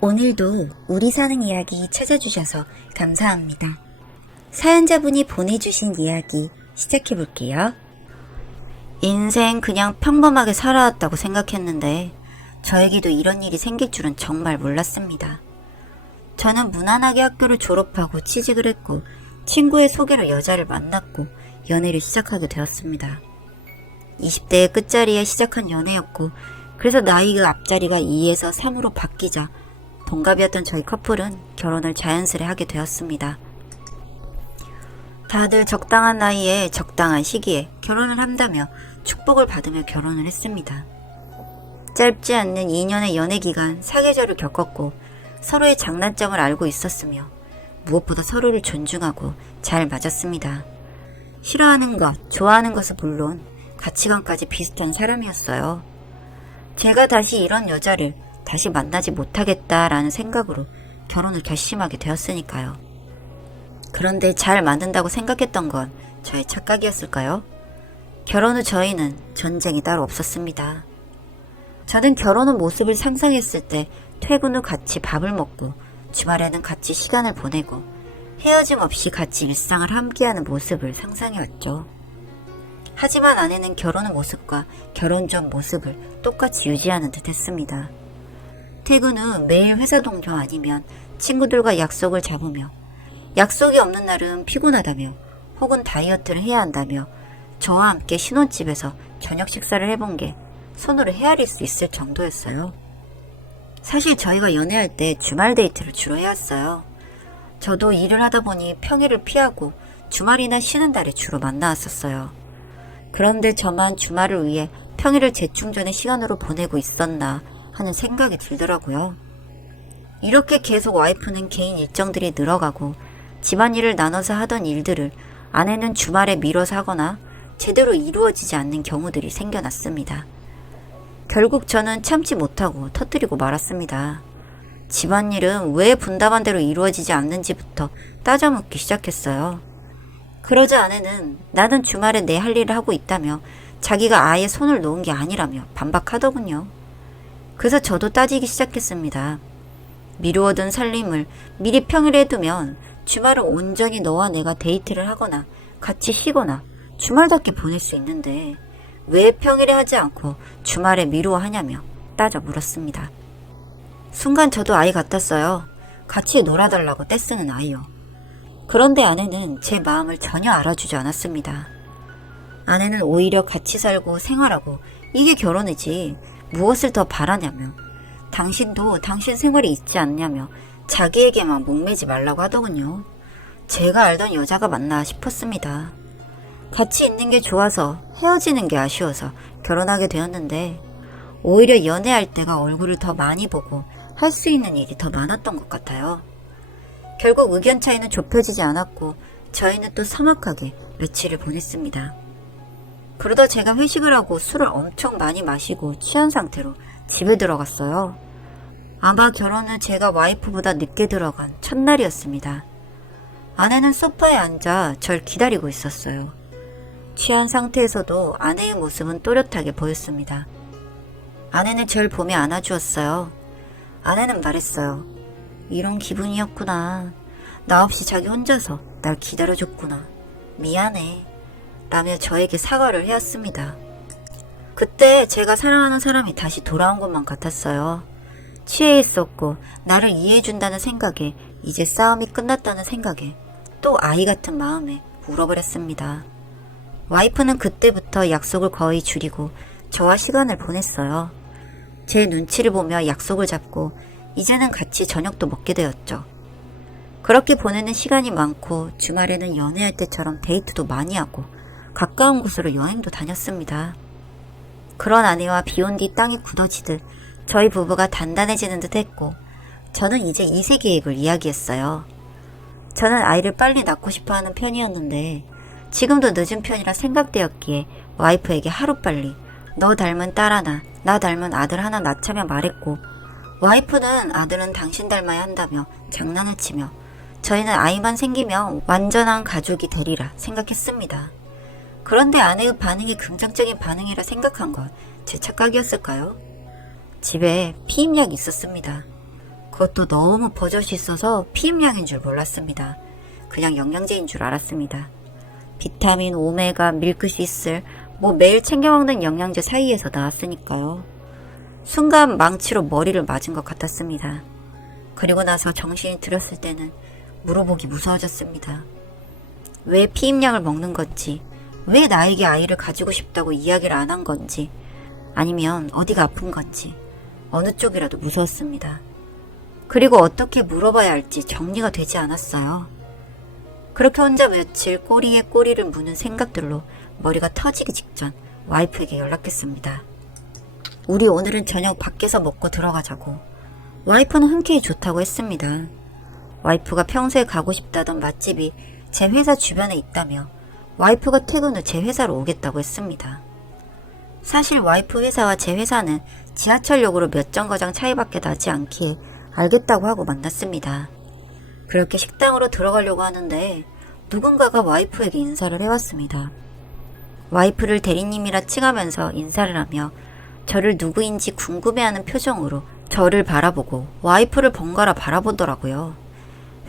오늘도 우리 사는 이야기 찾아주셔서 감사합니다. 사연자분이 보내주신 이야기 시작해볼게요. 인생 그냥 평범하게 살아왔다고 생각했는데 저에게도 이런 일이 생길 줄은 정말 몰랐습니다. 저는 무난하게 학교를 졸업하고 취직을 했고 친구의 소개로 여자를 만났고 연애를 시작하게 되었습니다. 20대의 끝자리에 시작한 연애였고 그래서 나이가 앞자리가 2에서 3으로 바뀌자 동갑이었던 저희 커플은 결혼을 자연스레 하게 되었습니다. 다들 적당한 나이에 적당한 시기에 결혼을 한다며 축복을 받으며 결혼을 했습니다. 짧지 않는 2년의 연애 기간 사계절을 겪었고 서로의 장단점을 알고 있었으며 무엇보다 서로를 존중하고 잘 맞았습니다. 싫어하는 것, 좋아하는 것은 물론 가치관까지 비슷한 사람이었어요. 제가 다시 이런 여자를 다시 만나지 못하겠다라는 생각으로 결혼을 결심하게 되었으니까요. 그런데 잘 맞는다고 생각했던 건 저의 착각이었을까요? 결혼 후 저희는 전쟁이 따로 없었습니다. 저는 결혼 후 모습을 상상했을 때 퇴근 후 같이 밥을 먹고 주말에는 같이 시간을 보내고 헤어짐 없이 같이 일상을 함께하는 모습을 상상해왔죠. 하지만 아내는 결혼 후 모습과 결혼 전 모습을 똑같이 유지하는 듯 했습니다. 퇴근 후 매일 회사 동료 아니면 친구들과 약속을 잡으며 약속이 없는 날은 피곤하다며 혹은 다이어트를 해야 한다며 저와 함께 신혼집에서 저녁 식사를 해본 게 손으로 헤아릴 수 있을 정도였어요. 사실 저희가 연애할 때 주말 데이트를 주로 해왔어요. 저도 일을 하다 보니 평일을 피하고 주말이나 쉬는 날에 주로 만나왔었어요. 그런데 저만 주말을 위해 평일을 재충전의 시간으로 보내고 있었나 하는 생각이 들더라고요. 이렇게 계속 와이프는 개인 일정들이 늘어가고 집안일을 나눠서 하던 일들을 아내는 주말에 미뤄서 하거나 제대로 이루어지지 않는 경우들이 생겨났습니다. 결국 저는 참지 못하고 터뜨리고 말았습니다. 집안일은 왜 분담한 대로 이루어지지 않는지부터 따져묻기 시작했어요. 그러자 아내는 나는 주말에 내 할 일을 하고 있다며 자기가 아예 손을 놓은 게 아니라며 반박하더군요. 그래서 저도 따지기 시작했습니다. 미루어둔 살림을 미리 평일에 두면 주말은 온전히 너와 내가 데이트를 하거나 같이 쉬거나 주말답게 보낼 수 있는데 왜 평일에 하지 않고 주말에 미루어 하냐며 따져 물었습니다. 순간 저도 아이 같았어요. 같이 놀아달라고 떼쓰는 아이요. 그런데 아내는 제 마음을 전혀 알아주지 않았습니다. 아내는 오히려 같이 살고 생활하고 이게 결혼이지 무엇을 더 바라냐며 당신도 당신 생활이 있지 않냐며 자기에게만 목매지 말라고 하더군요. 제가 알던 여자가 맞나 싶었습니다. 같이 있는 게 좋아서 헤어지는 게 아쉬워서 결혼하게 되었는데 오히려 연애할 때가 얼굴을 더 많이 보고 할 수 있는 일이 더 많았던 것 같아요. 결국 의견 차이는 좁혀지지 않았고 저희는 또 서먹하게 며칠을 보냈습니다. 그러다 제가 회식을 하고 술을 엄청 많이 마시고 취한 상태로 집에 들어갔어요. 아마 결혼은 제가 와이프보다 늦게 들어간 첫날이었습니다. 아내는 소파에 앉아 절 기다리고 있었어요. 취한 상태에서도 아내의 모습은 또렷하게 보였습니다. 아내는 절 보며 안아주었어요. 아내는 말했어요. 이런 기분이었구나. 나 없이 자기 혼자서 날 기다려줬구나. 미안해. 라며 저에게 사과를 해왔습니다. 그때 제가 사랑하는 사람이 다시 돌아온 것만 같았어요. 취해 있었고 나를 이해해준다는 생각에 이제 싸움이 끝났다는 생각에 또 아이 같은 마음에 울어버렸습니다. 와이프는 그때부터 약속을 거의 줄이고 저와 시간을 보냈어요. 제 눈치를 보며 약속을 잡고 이제는 같이 저녁도 먹게 되었죠. 그렇게 보내는 시간이 많고 주말에는 연애할 때처럼 데이트도 많이 하고 가까운 곳으로 여행도 다녔습니다. 그런 아내와 비온 뒤 땅이 굳어지듯 저희 부부가 단단해지는 듯 했고 저는 이제 2세 계획을 이야기했어요. 저는 아이를 빨리 낳고 싶어 하는 편이었는데 지금도 늦은 편이라 생각되었기에 와이프에게 하루빨리 너 닮은 딸 하나, 나 닮은 아들 하나 낳자며 말했고 와이프는 아들은 당신 닮아야 한다며 장난을 치며 저희는 아이만 생기면 완전한 가족이 되리라 생각했습니다. 그런데 아내의 반응이 긍정적인 반응이라 생각한 건 제 착각이었을까요? 집에 피임약이 있었습니다. 그것도 너무 버젓이 있어서 피임약인 줄 몰랐습니다. 그냥 영양제인 줄 알았습니다. 비타민, 오메가, 밀크시슬, 매일 챙겨 먹는 영양제 사이에서 나왔으니까요. 순간 망치로 머리를 맞은 것 같았습니다. 그리고 나서 정신이 들었을 때는 물어보기 무서워졌습니다. 왜 피임약을 먹는 건지, 왜 나에게 아이를 가지고 싶다고 이야기를 안 한 건지, 아니면 어디가 아픈 건지, 어느 쪽이라도 무서웠습니다. 그리고 어떻게 물어봐야 할지 정리가 되지 않았어요. 그렇게 혼자 며칠 꼬리에 꼬리를 무는 생각들로 머리가 터지기 직전 와이프에게 연락했습니다. 우리 오늘은 저녁 밖에서 먹고 들어가자고. 와이프는 흔쾌히 좋다고 했습니다. 와이프가 평소에 가고 싶다던 맛집이 제 회사 주변에 있다며 와이프가 퇴근 후 제 회사로 오겠다고 했습니다. 사실 와이프 회사와 제 회사는 지하철역으로 몇 정거장 차이밖에 나지 않기에 알겠다고 하고 만났습니다. 그렇게 식당으로 들어가려고 하는데 누군가가 와이프에게 인사를 해왔습니다. 와이프를 대리님이라 칭하면서 인사를 하며 저를 누구인지 궁금해하는 표정으로 저를 바라보고 와이프를 번갈아 바라보더라고요.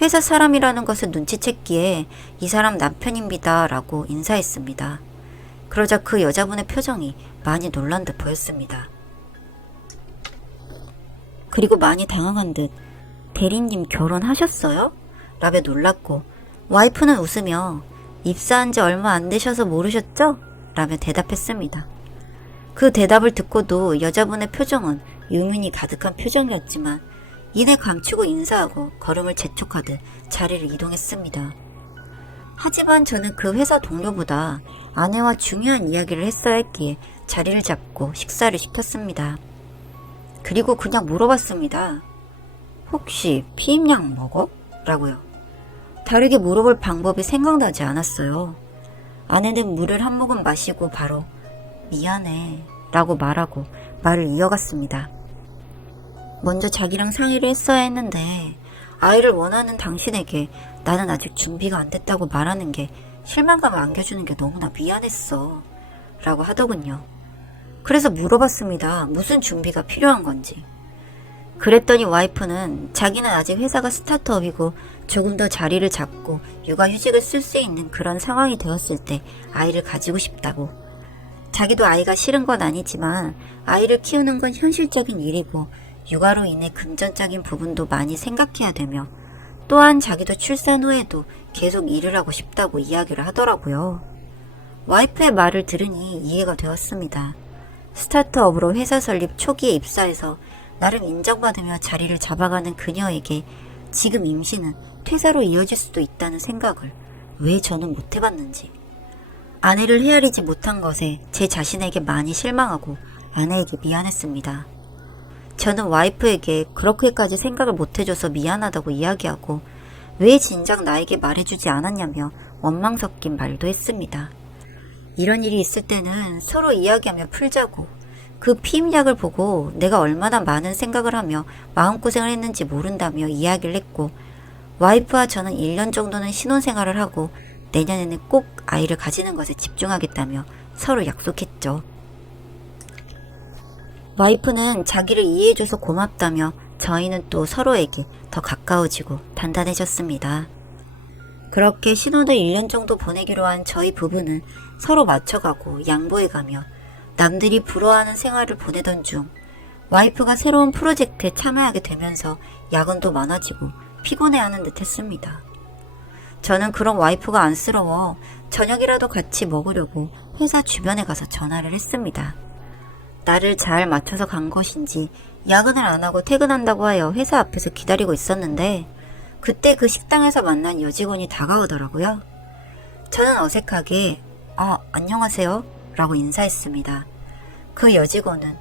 회사 사람이라는 것을 눈치챘기에 이 사람 남편입니다 라고 인사했습니다. 그러자 그 여자분의 표정이 많이 놀란 듯 보였습니다. 그리고 많이 당황한 듯 대리님 결혼하셨어요? 라며 놀랐고 와이프는 웃으며 입사한 지 얼마 안 되셔서 모르셨죠? 라며 대답했습니다. 그 대답을 듣고도 여자분의 표정은 유민이 가득한 표정이었지만 이내 감추고 인사하고 걸음을 재촉하듯 자리를 이동했습니다. 하지만 저는 그 회사 동료보다 아내와 중요한 이야기를 했어야 했기에 자리를 잡고 식사를 시켰습니다. 그리고 그냥 물어봤습니다. 혹시 피임약 먹어? 라고요. 다르게 물어볼 방법이 생각나지 않았어요. 아내는 물을 한 모금 마시고 바로 미안해 라고 말하고 말을 이어갔습니다. 먼저 자기랑 상의를 했어야 했는데 아이를 원하는 당신에게 나는 아직 준비가 안 됐다고 말하는 게 실망감을 안겨주는 게 너무나 미안했어 라고 하더군요. 그래서 물어봤습니다. 무슨 준비가 필요한 건지. 그랬더니 와이프는 자기는 아직 회사가 스타트업이고 조금 더 자리를 잡고 육아휴직을 쓸 수 있는 그런 상황이 되었을 때 아이를 가지고 싶다고. 자기도 아이가 싫은 건 아니지만 아이를 키우는 건 현실적인 일이고 육아로 인해 금전적인 부분도 많이 생각해야 되며 또한 자기도 출산 후에도 계속 일을 하고 싶다고 이야기를 하더라고요. 와이프의 말을 들으니 이해가 되었습니다. 스타트업으로 회사 설립 초기에 입사해서 나름 인정받으며 자리를 잡아가는 그녀에게 지금 임신은 퇴사로 이어질 수도 있다는 생각을 왜 저는 못 해봤는지. 아내를 헤아리지 못한 것에 제 자신에게 많이 실망하고 아내에게 미안했습니다. 저는 와이프에게 그렇게까지 생각을 못 해줘서 미안하다고 이야기하고 왜 진작 나에게 말해주지 않았냐며 원망 섞인 말도 했습니다. 이런 일이 있을 때는 서로 이야기하며 풀자고 그 피임약을 보고 내가 얼마나 많은 생각을 하며 마음고생을 했는지 모른다며 이야기를 했고 와이프와 저는 1년 정도는 신혼생활을 하고 내년에는 꼭 아이를 가지는 것에 집중하겠다며 서로 약속했죠. 와이프는 자기를 이해해줘서 고맙다며 저희는 또 서로에게 더 가까워지고 단단해졌습니다. 그렇게 신혼을 1년 정도 보내기로 한 저희 부부는 서로 맞춰가고 양보해가며 남들이 부러워하는 생활을 보내던 중 와이프가 새로운 프로젝트에 참여하게 되면서 야근도 많아지고 피곤해하는 듯 했습니다. 저는 그런 와이프가 안쓰러워 저녁이라도 같이 먹으려고 회사 주변에 가서 전화를 했습니다. 나를 잘 맞춰서 간 것인지 야근을 안 하고 퇴근한다고 하여 회사 앞에서 기다리고 있었는데 그때 그 식당에서 만난 여직원이 다가오더라고요. 저는 어색하게 안녕하세요 라고 인사했습니다. 그 여직원은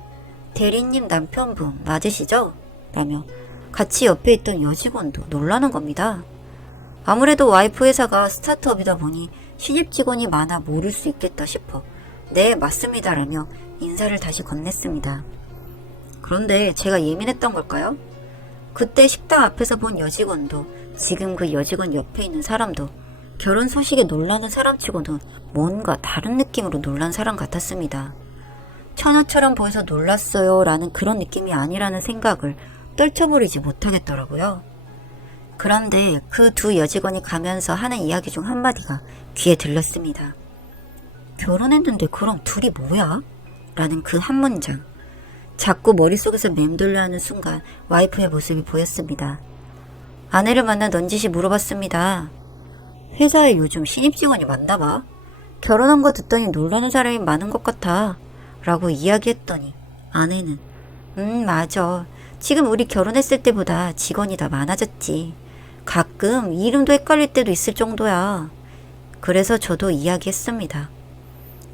대리님 남편분 맞으시죠? 라며 같이 옆에 있던 여직원도 놀라는 겁니다. 아무래도 와이프 회사가 스타트업이다 보니 신입 직원이 많아 모를 수 있겠다 싶어 네 맞습니다 라며 인사를 다시 건넸습니다. 그런데 제가 예민했던 걸까요? 그때 식당 앞에서 본 여직원도 지금 그 여직원 옆에 있는 사람도 결혼 소식에 놀라는 사람치고는 뭔가 다른 느낌으로 놀란 사람 같았습니다. 처녀처럼 보여서 놀랐어요 라는 그런 느낌이 아니라는 생각을 떨쳐버리지 못하겠더라고요. 그런데 그 두 여직원이 가면서 하는 이야기 중 한마디가 귀에 들렸습니다. 결혼했는데 그럼 둘이 뭐야? 라는 그 한 문장. 자꾸 머릿속에서 맴돌려 하는 순간 와이프의 모습이 보였습니다. 아내를 만나 넌지시 물어봤습니다. 회사에 요즘 신입 직원이 많나 봐. 결혼한 거 듣더니 놀라는 사람이 많은 것 같아. 라고 이야기했더니 아내는 맞아. 지금 우리 결혼했을 때보다 직원이 더 많아졌지. 가끔 이름도 헷갈릴 때도 있을 정도야. 그래서 저도 이야기했습니다.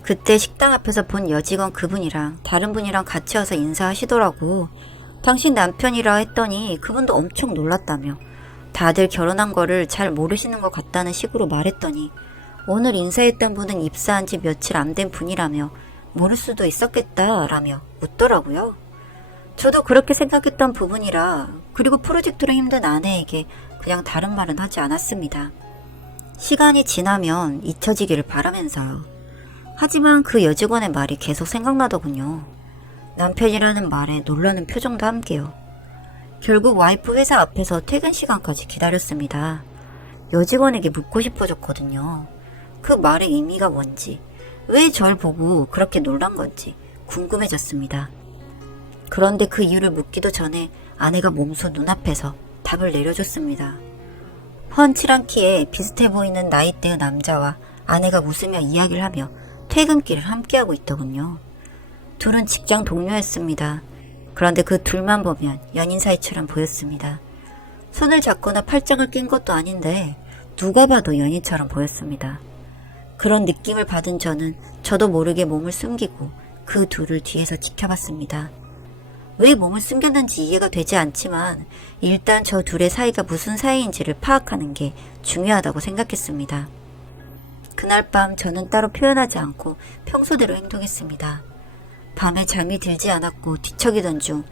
그때 식당 앞에서 본 여직원 그분이랑 다른 분이랑 같이 와서 인사하시더라고. 당신 남편이라 했더니 그분도 엄청 놀랐다며 다들 결혼한 거를 잘 모르시는 것 같다는 식으로 말했더니 오늘 인사했던 분은 입사한 지 며칠 안 된 분이라며 모를 수도 있었겠다라며 웃더라고요. 저도 그렇게 생각했던 부분이라 그리고 프로젝트로 힘든 아내에게 그냥 다른 말은 하지 않았습니다. 시간이 지나면 잊혀지기를 바라면서요. 하지만 그 여직원의 말이 계속 생각나더군요. 남편이라는 말에 놀라는 표정도 함께요. 결국 와이프 회사 앞에서 퇴근 시간까지 기다렸습니다. 여직원에게 묻고 싶어졌거든요. 그 말의 의미가 뭔지, 왜 절 보고 그렇게 놀란 건지 궁금해졌습니다. 그런데 그 이유를 묻기도 전에 아내가 몸소 눈앞에서 답을 내려줬습니다. 훤칠한 키에 비슷해 보이는 나이대의 남자와 아내가 웃으며 이야기를 하며 퇴근길을 함께하고 있더군요. 둘은 직장 동료였습니다. 그런데 그 둘만 보면 연인 사이처럼 보였습니다. 손을 잡거나 팔짱을 낀 것도 아닌데 누가 봐도 연인처럼 보였습니다. 그런 느낌을 받은 저도 모르게 몸을 숨기고 그 둘을 뒤에서 지켜봤습니다. 왜 몸을 숨겼는지 이해가 되지 않지만 일단 저 둘의 사이가 무슨 사이인지를 파악하는 게 중요하다고 생각했습니다. 그날 밤 저는 따로 표현하지 않고 평소대로 행동했습니다. 밤에 잠이 들지 않았고 뒤척이던 중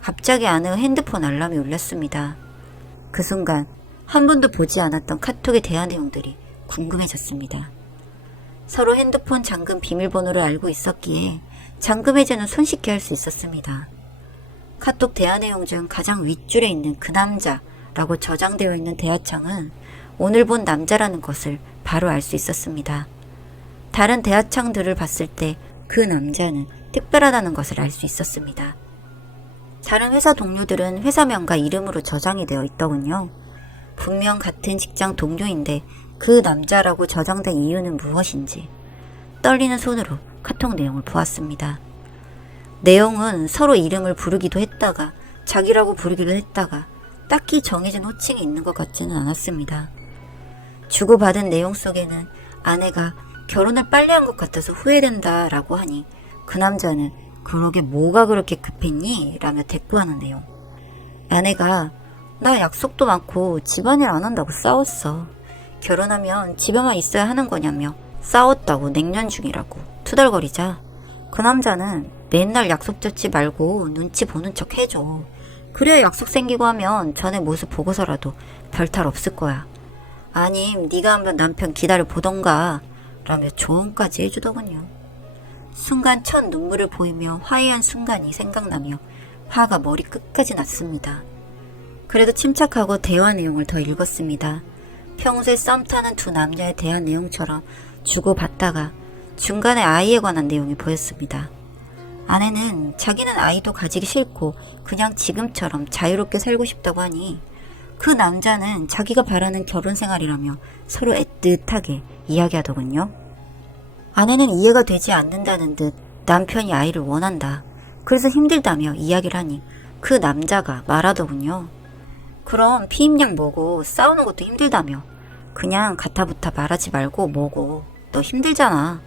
갑자기 아내의 핸드폰 알람이 울렸습니다. 그 순간 한 번도 보지 않았던 카톡에 대한 내용들이 궁금해졌습니다. 서로 핸드폰 잠금 비밀번호를 알고 있었기에 잠금 해제는 손쉽게 할 수 있었습니다. 카톡 대화 내용 중 가장 윗줄에 있는 그 남자라고 저장되어 있는 대화창은 오늘 본 남자라는 것을 바로 알 수 있었습니다. 다른 대화창들을 봤을 때 그 남자는 특별하다는 것을 알 수 있었습니다. 다른 회사 동료들은 회사명과 이름으로 저장이 되어 있더군요. 분명 같은 직장 동료인데 그 남자라고 저장된 이유는 무엇인지 떨리는 손으로 카톡 내용을 보았습니다. 내용은 서로 이름을 부르기도 했다가 자기라고 부르기도 했다가 딱히 정해진 호칭이 있는 것 같지는 않았습니다. 주고받은 내용 속에는 아내가 결혼을 빨리 한 것 같아서 후회된다 라고 하니 그 남자는 그러게 뭐가 그렇게 급했니? 라며 대꾸하는 내용. 아내가 나 약속도 많고 집안일 안 한다고 싸웠어. 결혼하면 집에만 있어야 하는 거냐며 싸웠다고 냉전 중이라고 투덜거리자 그 남자는 맨날 약속 잡지 말고 눈치 보는 척 해줘. 그래야 약속 생기고 하면 전에 모습 보고서라도 별탈 없을 거야. 아님 네가 한번 남편 기다려 보던가 라며 조언까지 해주더군요. 순간 첫 눈물을 보이며 화해한 순간이 생각나며 화가 머리 끝까지 났습니다. 그래도 침착하고 대화 내용을 더 읽었습니다. 평소에 썸 타는 두 남녀의 대화 내용처럼 주고받다가 중간에 아이에 관한 내용이 보였습니다. 아내는 자기는 아이도 가지기 싫고 그냥 지금처럼 자유롭게 살고 싶다고 하니 그 남자는 자기가 바라는 결혼 생활이라며 서로 애틋하게 이야기하더군요. 아내는 이해가 되지 않는다는 듯 남편이 아이를 원한다. 그래서 힘들다며 이야기를 하니 그 남자가 말하더군요. 그럼 피임약 먹고 싸우는 것도 힘들다며 그냥 가타부타 말하지 말고 먹어. 너 힘들잖아.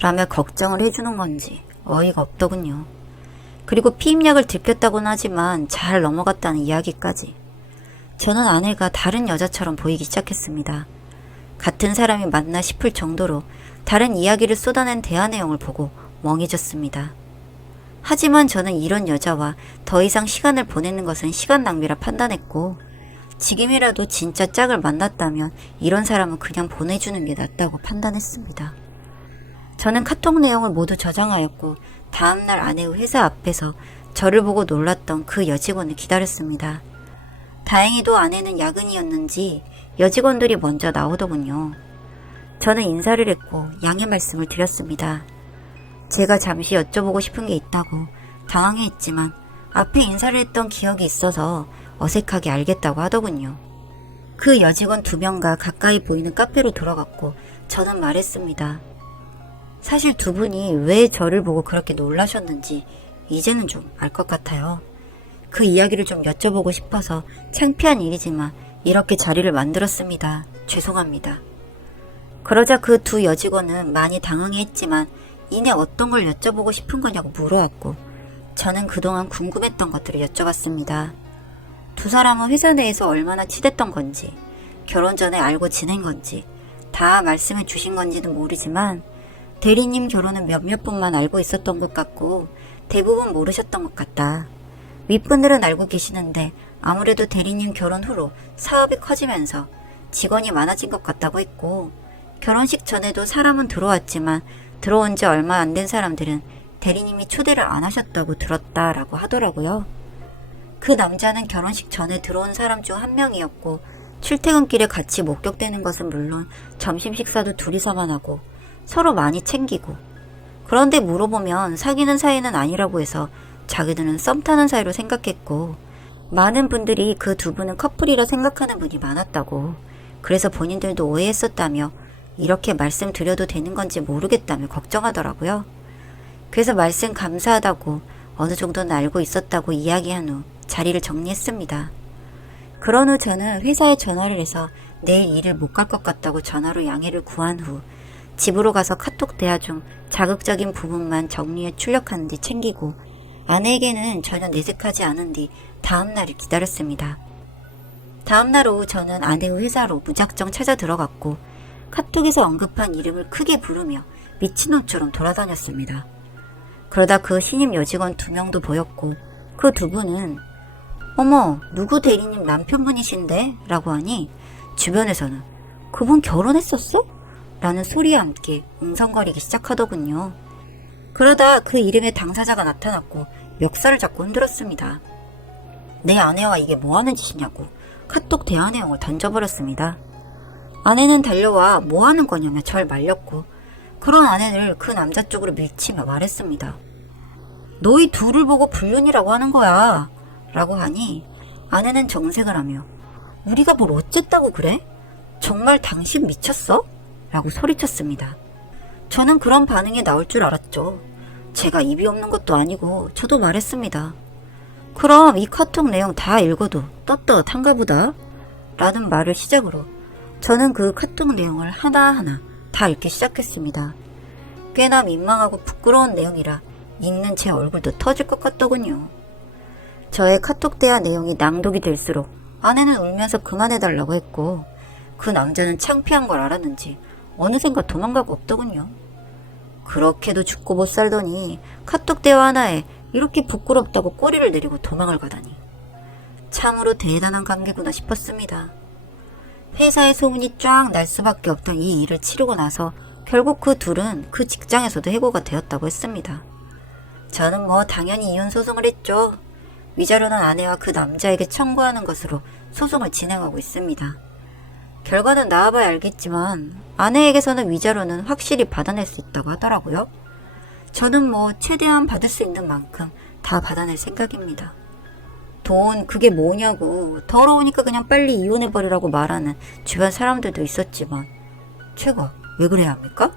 라며 걱정을 해주는 건지 어이가 없더군요. 그리고 피임약을 들켰다고는 하지만 잘 넘어갔다는 이야기까지. 저는 아내가 다른 여자처럼 보이기 시작했습니다. 같은 사람이 맞나 싶을 정도로 다른 이야기를 쏟아낸 대화 내용을 보고 멍해졌습니다. 하지만 저는 이런 여자와 더 이상 시간을 보내는 것은 시간 낭비라 판단했고 지금이라도 진짜 짝을 만났다면 이런 사람은 그냥 보내주는 게 낫다고 판단했습니다. 저는 카톡 내용을 모두 저장하였고 다음날 아내의 회사 앞에서 저를 보고 놀랐던 그 여직원을 기다렸습니다. 다행히도 아내는 야근이었는지 여직원들이 먼저 나오더군요. 저는 인사를 했고 양해 말씀을 드렸습니다. 제가 잠시 여쭤보고 싶은 게 있다고 당황해했지만 앞에 인사를 했던 기억이 있어서 어색하게 알겠다고 하더군요. 그 여직원 2명과 가까이 보이는 카페로 들어갔고 저는 말했습니다. 사실 두 분이 왜 저를 보고 그렇게 놀라셨는지 이제는 좀 알 것 같아요. 그 이야기를 좀 여쭤보고 싶어서 창피한 일이지만 이렇게 자리를 만들었습니다. 죄송합니다. 그러자 그 2 여직원은 많이 당황했지만 이내 어떤 걸 여쭤보고 싶은 거냐고 물어왔고 저는 그동안 궁금했던 것들을 여쭤봤습니다. 2 사람은 회사 내에서 얼마나 친했던 건지, 결혼 전에 알고 지낸 건지 다 말씀해 주신 건지는 모르지만 대리님 결혼은 몇몇 분만 알고 있었던 것 같고 대부분 모르셨던 것 같다. 윗분들은 알고 계시는데 아무래도 대리님 결혼 후로 사업이 커지면서 직원이 많아진 것 같다고 했고 결혼식 전에도 사람은 들어왔지만 들어온 지 얼마 안 된 사람들은 대리님이 초대를 안 하셨다고 들었다라고 하더라고요. 그 남자는 결혼식 전에 들어온 사람 중 한 명이었고 출퇴근길에 같이 목격되는 것은 물론 점심 식사도 둘이서만 하고 서로 많이 챙기고 그런데 물어보면 사귀는 사이는 아니라고 해서 자기들은 썸 타는 사이로 생각했고 많은 분들이 그 2 분은 커플이라 생각하는 분이 많았다고 그래서 본인들도 오해했었다며 이렇게 말씀드려도 되는 건지 모르겠다며 걱정하더라고요. 그래서 말씀 감사하다고 어느 정도는 알고 있었다고 이야기한 후 자리를 정리했습니다. 그런 후 저는 회사에 전화를 해서 내일 일을 못 갈 것 같다고 전화로 양해를 구한 후 집으로 가서 카톡 대화 중 자극적인 부분만 정리해 출력하는 뒤 챙기고 아내에게는 전혀 내색하지 않은 뒤 다음날을 기다렸습니다. 다음날 오후 저는 아내의 회사로 무작정 찾아 들어갔고 카톡에서 언급한 이름을 크게 부르며 미친놈처럼 돌아다녔습니다. 그러다 그 신입 여직원 2명도 보였고 그 2 분은 어머 누구 대리님 남편분이신데? 라고 하니 주변에서는 그분 결혼했었어? 라는 소리와 함께 웅성거리기 시작하더군요. 그러다 그 이름의 당사자가 나타났고 멱살을 잡고 흔들었습니다. 내 아내와 이게 뭐하는 짓이냐고 카톡 대화 내용을 던져버렸습니다. 아내는 달려와 뭐하는 거냐며 절 말렸고 그런 아내를 그 남자 쪽으로 밀치며 말했습니다. 너희 둘을 보고 불륜이라고 하는 거야 라고 하니 아내는 정색을 하며 우리가 뭘 어쨌다고 그래? 정말 당신 미쳤어? 라고 소리쳤습니다. 저는 그런 반응이 나올 줄 알았죠. 제가 입이 없는 것도 아니고 저도 말했습니다. 그럼 이 카톡 내용 다 읽어도 떳떳한가 보다 라는 말을 시작으로 저는 그 카톡 내용을 하나하나 다 읽기 시작했습니다. 꽤나 민망하고 부끄러운 내용이라 읽는 제 얼굴도 터질 것 같더군요. 저의 카톡 대화 내용이 낭독이 될수록 아내는 울면서 그만해달라고 했고 그 남자는 창피한 걸 알았는지 어느샌가 도망가고 없더군요. 그렇게도 죽고 못 살더니 카톡 대화 하나에 이렇게 부끄럽다고 꼬리를 내리고 도망을 가다니 참으로 대단한 관계구나 싶었습니다. 회사의 소문이 쫙 날 수밖에 없던 이 일을 치르고 나서 결국 그 둘은 그 직장에서도 해고가 되었다고 했습니다. 저는 뭐 당연히 이혼 소송을 했죠. 위자료는 아내와 그 남자에게 청구하는 것으로 소송을 진행하고 있습니다. 결과는 나와봐야 알겠지만 아내에게서는 위자료는 확실히 받아낼 수 있다고 하더라고요. 저는 뭐 최대한 받을 수 있는 만큼 다 받아낼 생각입니다. 돈 그게 뭐냐고 더러우니까 그냥 빨리 이혼해버리라고 말하는 주변 사람들도 있었지만 제가 왜 그래야 합니까?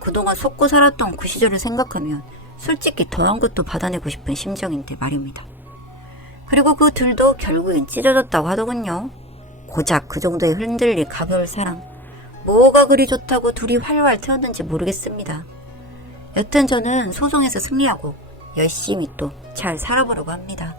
그동안 속고 살았던 그 시절을 생각하면 솔직히 더한 것도 받아내고 싶은 심정인데 말입니다. 그리고 그 둘도 결국엔 찢어졌다고 하더군요. 고작 그 정도에 흔들릴 가벼울 사랑. 뭐가 그리 좋다고 둘이 활활 태웠는지 모르겠습니다. 여튼 저는 소송에서 승리하고 열심히 또 잘 살아보려고 합니다.